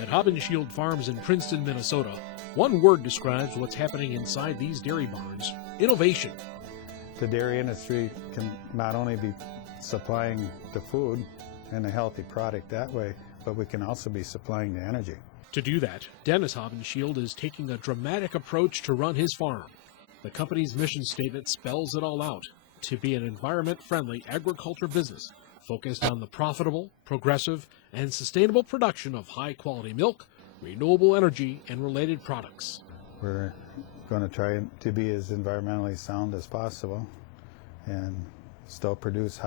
At Haubenschild Farms in Princeton, Minnesota, one word describes what's happening inside these dairy barns: innovation. The dairy industry can not only be supplying the food and a healthy product that way, but we can also be supplying the energy. To do that, Dennis Haubenschild is taking a dramatic approach to run his farm. The company's mission statement spells it all out: to be an environment-friendly agriculture business focused on the profitable, progressive, and sustainable production of high-quality milk, renewable energy, and related products. We're going to try to be as environmentally sound as possible and still produce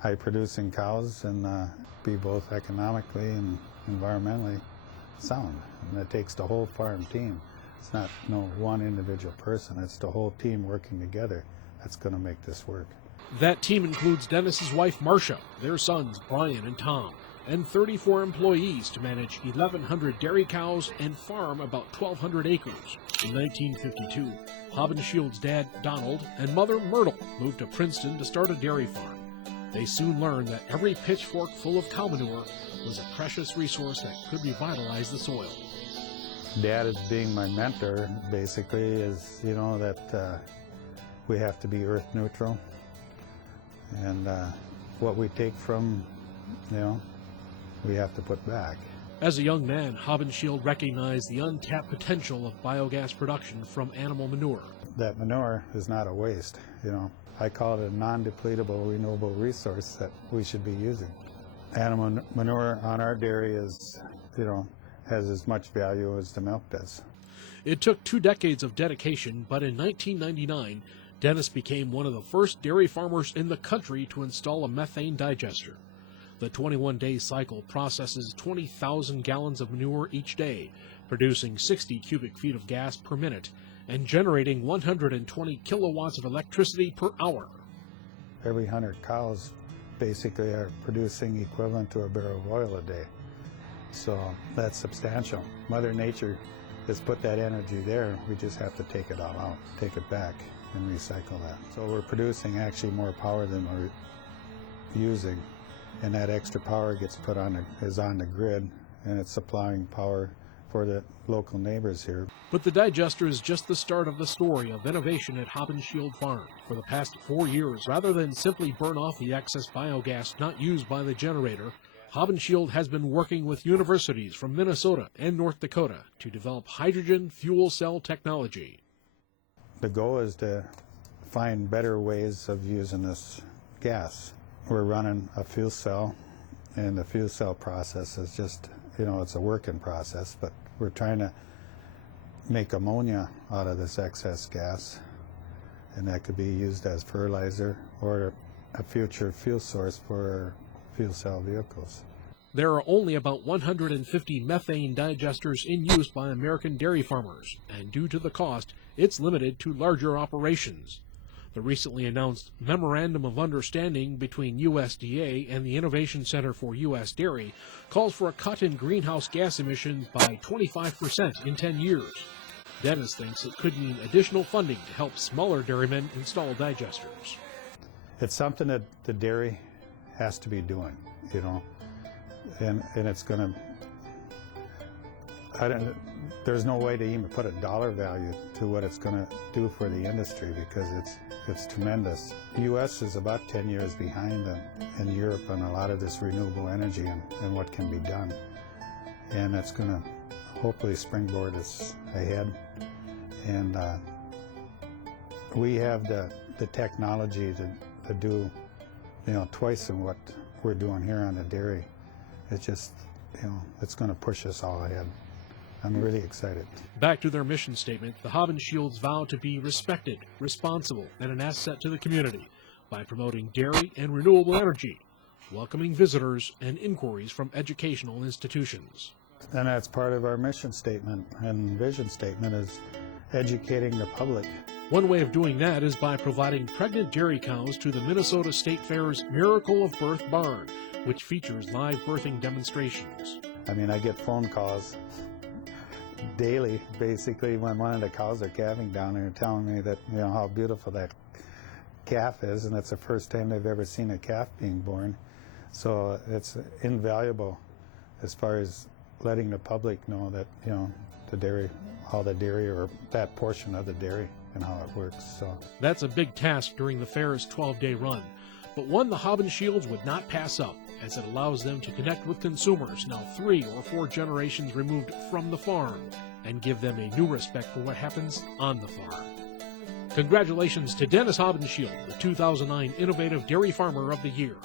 high-producing cows and be both economically and environmentally sound. And it takes the whole farm team. It's not one individual person, it's the whole team working together that's going to make this work. That team includes Dennis's wife Marcia, their sons Brian and Tom, and 34 employees to manage 1,100 dairy cows and farm about 1,200 acres. In 1952, Haubenschild's dad Donald and mother Myrtle moved to Princeton to start a dairy farm. They soon learned that every pitchfork full of cow manure was a precious resource that could revitalize the soil. Dad, is being my mentor, basically, is that we have to be earth neutral, and what we take from, we have to put back. As a young man, Haubenschild recognized the untapped potential of biogas production from animal manure. That manure is not a waste, I call it a non-depletable renewable resource that we should be using. Animal manure on our dairy is, has as much value as the milk does. It took 2 decades of dedication, but in 1999, Dennis became one of the first dairy farmers in the country to install a methane digester. The 21-day cycle processes 20,000 gallons of manure each day, producing 60 cubic feet of gas per minute and generating 120 kilowatts of electricity per hour. Every 100 cows basically are producing equivalent to a barrel of oil a day. So that's substantial. Mother Nature has put that energy there. We just have to take it all out, take it back, and recycle that. So we're producing actually more power than we're using, and that extra power gets is on the grid, and it's supplying power for the local neighbors here. But the digester is just the start of the story of innovation at Haubenschild Farm. For the past 4 years, rather than simply burn off the excess biogas not used by the generator, Haubenschild has been working with universities from Minnesota and North Dakota to develop hydrogen fuel cell technology. The goal is to find better ways of using this gas. We're running a fuel cell, and the fuel cell process is just, it's a working process, but we're trying to make ammonia out of this excess gas, and that could be used as fertilizer or a future fuel source for fuel cell vehicles. There are only about 150 methane digesters in use by American dairy farmers, and due to the cost, it's limited to larger operations. The recently announced Memorandum of Understanding between USDA and the Innovation Center for U.S. Dairy calls for a cut in greenhouse gas emissions by 25% in 10 years. Dennis thinks it could mean additional funding to help smaller dairymen install digesters. It's something that the dairy has to be doing, and it's going to, there's no way to even put a dollar value to what it's going to do for the industry, because it's tremendous. The U.S. is about 10 years behind in Europe on a lot of this renewable energy and what can be done. And it's going to hopefully springboard us ahead. And we have the technology to do, twice in what we're doing here on the dairy. It's just, it's going to push us all ahead. I'm really excited. Back to their mission statement, the Haubenschields vow to be respected, responsible, and an asset to the community by promoting dairy and renewable energy, welcoming visitors and inquiries from educational institutions. And that's part of our mission statement and vision statement, is educating the public. One way of doing that is by providing pregnant dairy cows to the Minnesota State Fair's Miracle of Birth barn, which features live birthing demonstrations. I get phone calls daily, basically, when one of the cows are calving down there, telling me that, how beautiful that calf is, and it's the first time they've ever seen a calf being born. So it's invaluable as far as letting the public know that, you know, the dairy, how the dairy, or that portion of the dairy, and how it works. So That's a big task during the fair's 12-day run, but one the Haubenschields would not pass up, as it allows them to connect with consumers now 3 or 4 generations removed from the farm and give them a new respect for what happens on the farm. Congratulations to Dennis Haubenschild, the 2009 Innovative Dairy Farmer of the Year.